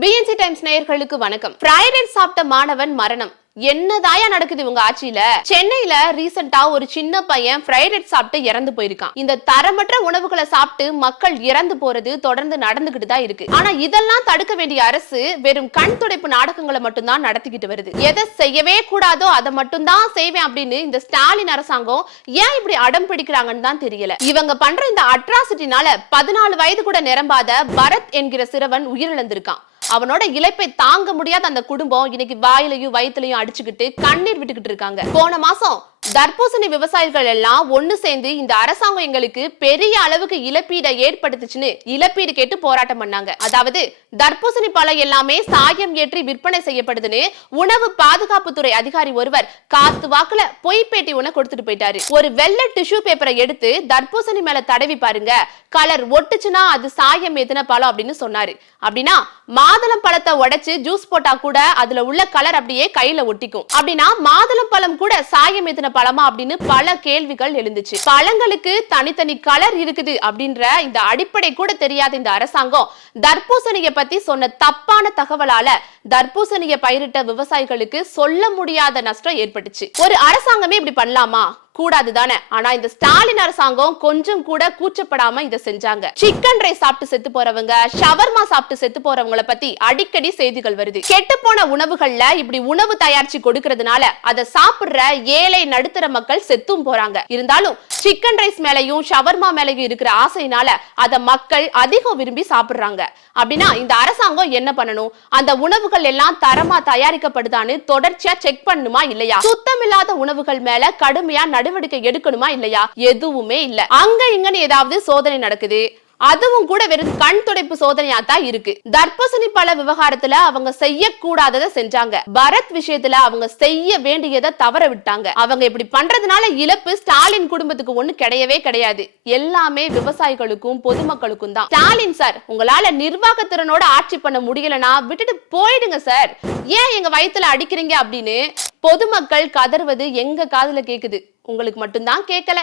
BNC times நேயர்களுக்கு வணக்கம். Fried rice சாப்பிட்ட மாணவன் மரணம். என்னதாயா நடக்குது இவங்க ஆட்சியில? சென்னையில ரீசெண்டா ஒரு சின்ன பையன் ஃப்ரைட் ரைஸ் சாப்பிட்டு இறந்து போயிருக்கான். இந்த தரமற்ற உணவுகளை சாப்பிட்டு மக்கள் இறந்து போறது தொடர்ந்து நடந்துகிட்டு தான் இருக்கு. ஆனா இதெல்லாம் தடுக்க வேண்டிய அரசு வெறும் கண் துடைப்பு நாடகங்களை மட்டும்தான் நடத்திக்கிட்டு வருது. எதை செய்யவே கூடாதோ அதை மட்டும்தான் செய்வேன் அப்படின்னு இந்த ஸ்டாலின் அரசாங்கம் ஏன் இப்படி அடம் பிடிக்கிறாங்கன்னு தான் தெரியல. இவங்க பண்ற இந்த அட்ராசிட்டினால பதினாலு வயது கூட நிரம்பாத பரத் என்கிற சிறுவன் உயிரிழந்திருக்கான். அவனோட இழப்பை தாங்க முடியாத அந்த குடும்பம் இன்னைக்கு வாயிலையும் வயிற்றுலையும் அடிச்சுக்கிட்டு கண்ணீர் விட்டுக்கிட்டு இருக்காங்க. போன மாசம் தர்பூசணி விவசாயிகள் எல்லாம் ஒண்ணு சேர்ந்து இந்த அரசாங்கம் எங்களுக்கு பெரிய அளவுக்கு இழப்பீடை ஏற்படுத்துச்சுன்னு இழப்பீடு கேட்டு போராட்டம் பண்ணாங்க. அதாவது தர்பூசணி பழம் எல்லாமே சாயம் ஏற்றி விற்பனை செய்யப்படுதுன்னு உணவு பாதுகாப்புத்துறை அதிகாரி ஒருவர் காத்து வாக்குல பொய் பேட்டி ஒண்ணு கொடுத்துட்டு போயிட்டாரு. ஒரு வெள்ள டிஷ்யூ பேப்பரை எடுத்து தர்பூசணி மேல தடவி பாருங்க. கலர் ஒட்டுச்சுன்னா அது சாயம் ஏத்தின பழம் அப்படின்னு சொன்னாரு. அப்படின்னா மாதுளம் பழத்தை உடைச்சு ஜூஸ் போட்டா கூட அதுல உள்ள கலர் அப்படியே கையில ஒட்டிக்கும். அப்படின்னா மாதுளம் பழம் கூட சாயம் ஏத்தின பழமா அப்படின்னு பல கேள்விகள் எழுந்துச்சு. பழங்களுக்கு தனித்தனி கலர் இருக்குது அப்படின்ற இந்த அடிப்படை கூட தெரியாத இந்த அரசாங்கம் தர்பூசணிய பத்தி சொன்ன தப்பான தகவலால தர்பூசணிய பயிரிட்ட விவசாயிகளுக்கு சொல்ல முடியாத நஷ்டம் ஏற்பட்டுச்சு. ஒரு அரசாங்கமே இப்படி பண்ணலாமா? கூடாது தானே ஆனா இந்த ஸ்டாலின் அரசாங்கம் கொஞ்சம் கூட கூச்சப்படாம இதை செஞ்சாங்க. சிக்கன் ரைஸ் சாப்பிட்டு செத்து போறவங்க ஷவர்மா சாப்பிட்டு செத்து போறவங்கள பத்தி அடிக்கடி செய்திகள் வருது. கெட்டு போன உணவுகள்ல இப்படி உணவு தயாரிச்சு கொடுக்கறதுனால அதை சாப்பிடுற ஏழை நடுத்தர மக்கள் செத்தும் போறாங்க. இருந்தாலும் சிக்கன் ரைஸ் மேலயும் ஷவர்மா மேலயும் இருக்கிற ஆசையினால அதை மக்கள் அதிகம் விரும்பி சாப்பிடுறாங்க. அப்படின்னா இந்த அரசாங்கம் என்ன பண்ணணும்? அந்த உணவுகள் எல்லாம் தரமா தயாரிக்கப்படுதான்னு தொடர்ச்சியா செக் பண்ணுமா இல்லையா? சுத்தமில்லாத உணவுகள் மேல கடுமையா நடவடிக்கை எடுக்கணுமா இல்லையா? எதுவுமே இல்ல. அங்க இங்கன்னு ஏதாவது சோதனை நடக்குது. அதுவும் கூட வெறும் கண் துடைப்பு சோதனையா தான் இருக்கு. தர்பூசணி பழ விவகாரத்துல அவங்க செய்யக்கூடாததை செஞ்சாங்க. பரத் விஷயத்துல அவங்க செய்ய வேண்டியதை தவற விட்டாங்க. அவங்க இப்படி பண்றதுனால இழப்பு ஸ்டாலின் குடும்பத்துக்கு ஒண்ணு கிடையவே கிடையாது. எல்லாமே விவசாயிகளுக்கும் பொதுமக்களுக்கும் தான். ஸ்டாலின் சார் உங்களால நிர்வாக திறனோட ஆட்சி பண்ண முடியலனா விட்டுட்டு போயிடுங்க சார். ஏன் எங்க வயிற்றுல அடிக்கிறீங்க அப்படின்னு பொதுமக்கள் கதறுவது எங்க காதுல கேக்குது? உங்களுக்கு மட்டும்தான் கேட்கல